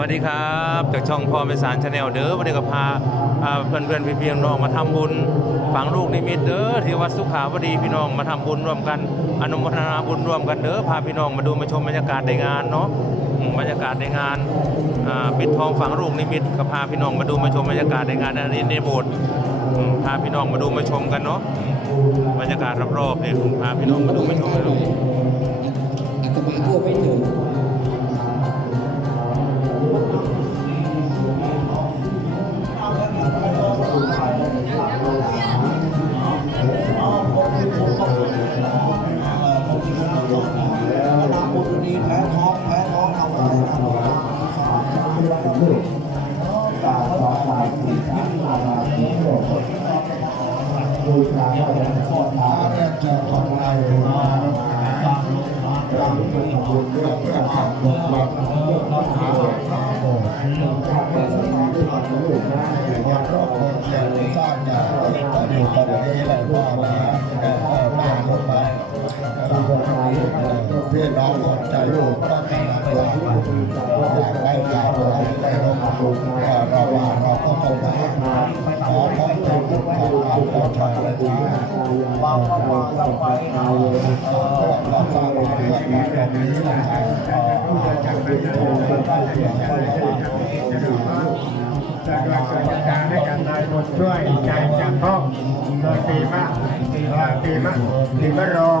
วัสดีครับจากช่องพ่อเมสารชาแนลเด้อวันนี้ก็พาเพื่อนเพื่อนๆพี่ๆน้องมาทำบุญฝังลูกนิมิตเด้อที่วัดสุขาวดีพี่น้องมาทำบุญร่วมกัน อนุโมทนาบุญร่วมกันเด้อพาพี่น้องมาดูมาชมบรรยากาศในงานเนาะบรรยากาศในงานปิดทองฝังลูกนิมิตก็พาพี่น้องมาดูมาชมบรรยากาศในงานในในโบสถ์พาพี่น้องมาดูมาชมกันเนาะบรรยากาศรอบๆเนี่ยพาพี่น้องมาดูมาชมกันเนาะอาตมาทั่วไม่ถึง ลูกตาสอาตาสี่ตาตาตาสี่โลกดูตาตาข้อตาแรกจะทำลายมาดังเป็นบุญเรื่องการทำบุญหลักเรื่องรักษาตาบอดการเป็นสมาธิของลูกนะอย่างรอบครอบแก่สร้างอย่างประโยชน์ประเดชและว่ามา เพื่อน้องคนจะอยู่ก็ไม่ลำบากอยากได้อยากได้ได้ลงทุนก็ระวังเราก็ต้องได้ขอพ้องกูว่ำงานขอชาติประชาเบาก็วางาเราก็ต้องสร้างความเรื่องนี้แบบนี้นะครับจากเป็นผู้ทำได้เสียก็ระวังากหลัการการและการนายคนช่วยใจจากท้องโดยปีมะปีมะปีมะรอง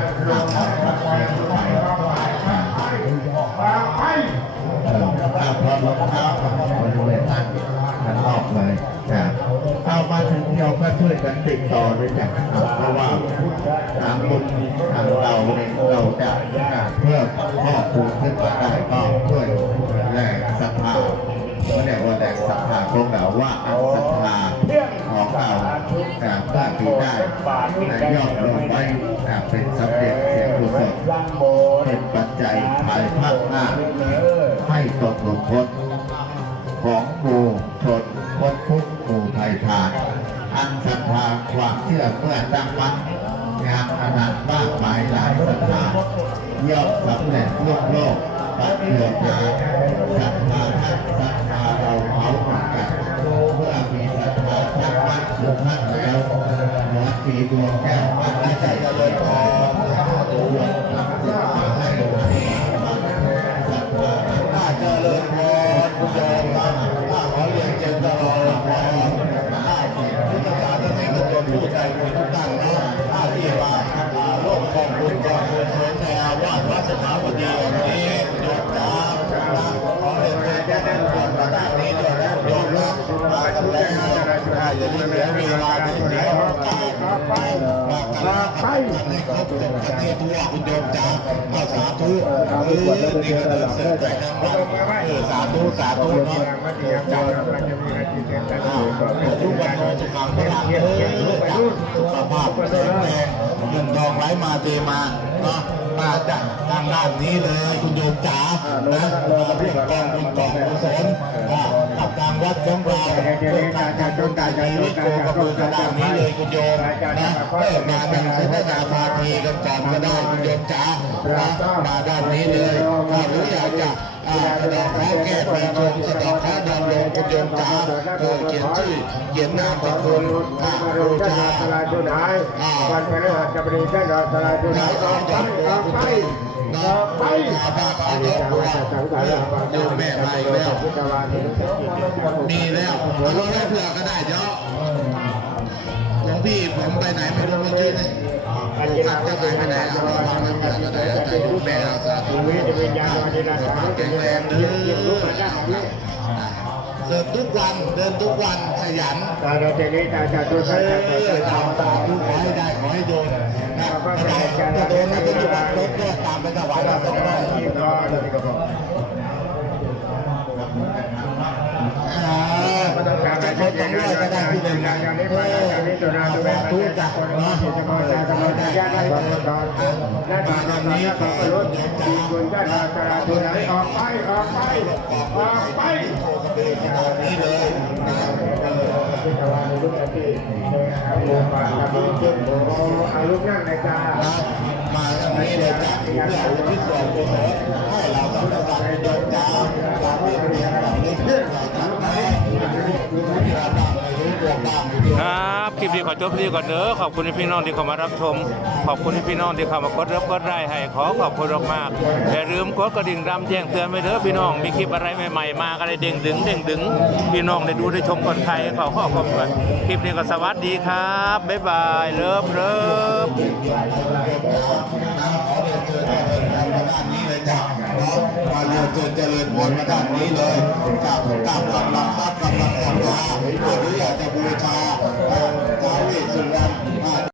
เออถ้าพอรองเท้าบริเวณตั้งกันออกเลยนะเอามาถึงเราก็ช่วยกันติดต่อด้วยกันเพราะว่าทางบุญทางเราเนี่ยเราจะเพื่อพ่อคูณขึ้นมาได้ก็ด้วยแรงศรัทธาเขาเรียกว่าแรงศรัทธาของเราว่าอันศรัท ที่ได้ในยอดลงไว้เป็นสำเร็จเสียกุศลเป็นปัจจัยภายภาคหน้า ให้ตกหลุมพ้นของหมู่ชนพ้นทุกข์หมู่ภัยทานอันศรัทธาความเชื่อเมื่อตั้งมั่นงานอนันต์มากมายหลายศรัทธาย่อมสำเร็จโลกโลกปัจเจือหาศรัทธา ปีดวงแก้วมันไม่ใช่จะเลยพอดวงทำสิ่งให้ศรัทธาถ้าเจริญพรคุณโยมนะถ้าขอเรียนเจริญตลอดพรถ้าพุทธศาสนิกชนผู้ใจบุญทุกท่านนะถ้าที่มาร่วมกองบุญกองบุญเชิญในอาวาวัดสถาปดีแห่งนี้โยมจ้าขอเรียนเชิญแค่นั้นก่อนประกาศนี้ด้วยนะโยมนะมากันแล้วถ้าอย่าลืมเสียเวลา ครบจบกันที่ทั่วคุณโยมจ้าเอาสาธุเออนี่ก็เดินเส้นใจน้ำรักเออสาธุสาธุเนาะจับมันจะมีอาชีพเดินทางอ้าวต่อไปทุกวันโนสุขังพลังเออจ้ะสุขภาพแข็งแรงเงินทองไหลมาเทมาเนาะมาจากทางด้านนี้เลยคุณโยมจ๋านะมาเรียกกองบุญกองกุศลอ่า วัดของเราเรื่องการจัดจนการชีวิโคกระบือกระด้านนี้เลยคุณโยมนะเออมาทางสุนทรภาทีกันก่อนก็ได้คุณโยมจ๋านะมาด้านนี้เลยถ้ารู้อยากจะอ่าสะดอกข้อแก้ปีชงสะดอกข้อดำลงคุณโยมจ๋าเออเขียนชื่อเขียนนามสกุลอ่ามาบูชาสลาจุดายวันพฤหัสบดีท่านสลายจุดหายออกไปออกไปออก ไปอาจารย์อาจารย์ตัวแม่มาอีกแล้วมีแล้วเอารถให้เผื่อก็ได้เดี๋ยวหลวงพี่ผมไปไหนไม่รู้เมื่อกี้นี่ขัดจะหายไปไหนเอารถมางไว้เผื่อก็ได้อาจารย์โยมแม่เราสาธุวิจะเป็นยาวันนี้นะสุขภาพแข็งแรงเด้อ เดินทุกวัน เดินทุกวันขยันเราจะได้ตาจะกข์จะทุกข์จะทำตามทุกข์ขอให้ได้ขอให้โดนนะถ้าโดนก็จะอยู่ตรรถก็ตามไปถวายพระสงฆ์ได้ ไรเยอะแยะเลยก็ได้ที่เป็นอย่างนี้ไปอย่างนี้ตัวนาตัวแม่ตัวจากคนที่จะมาจากกันเราจะแยกได้ตอนตอนและตอนตอนนี้เราก็ลดดีคุณญาติจราตัวไหนออกไปออกไปออกไปนี่เลยนที่ตะวันลุกที่เอาลูกมาทำลูกจุดเอาลูกนั่งในกานะมาทางนี้เลยจ้ะเพื่อเอาที่ส่วนกุศลให้เราสำเร็จในดวงใจเราเรียนรู้เราเรียนรู้เราทำได้ ครับคลิปนี้ขอจบที่นี่ก่อนเด้อขอบคุณพี่น้องที่เข้ามารับชม ขอบคุณพี่น้องที่เข้ามากดรับกดไลค์ให้ขอขอบคุณมากๆอย่าลืมกดกระดิ่งดำแจ้งเตือนไว้เด้อพี่น้องมีคลิปอะไรใหม่ๆมาก็ได้เด้งดึงเด้งดึงพี่น้องได้ดูได้ชมก่อนใครขอขอบคุณคลิปนี้ก็สวัสดีครับบ๊ายบายเลิฟเลิฟ จชิญเจริญพรมาด้านนี้เลยกราบกราบลำลังทรัพย์กำลังศรัทธาหรืออยากจะบูชาองค์ท้าวเวสสุวรรณ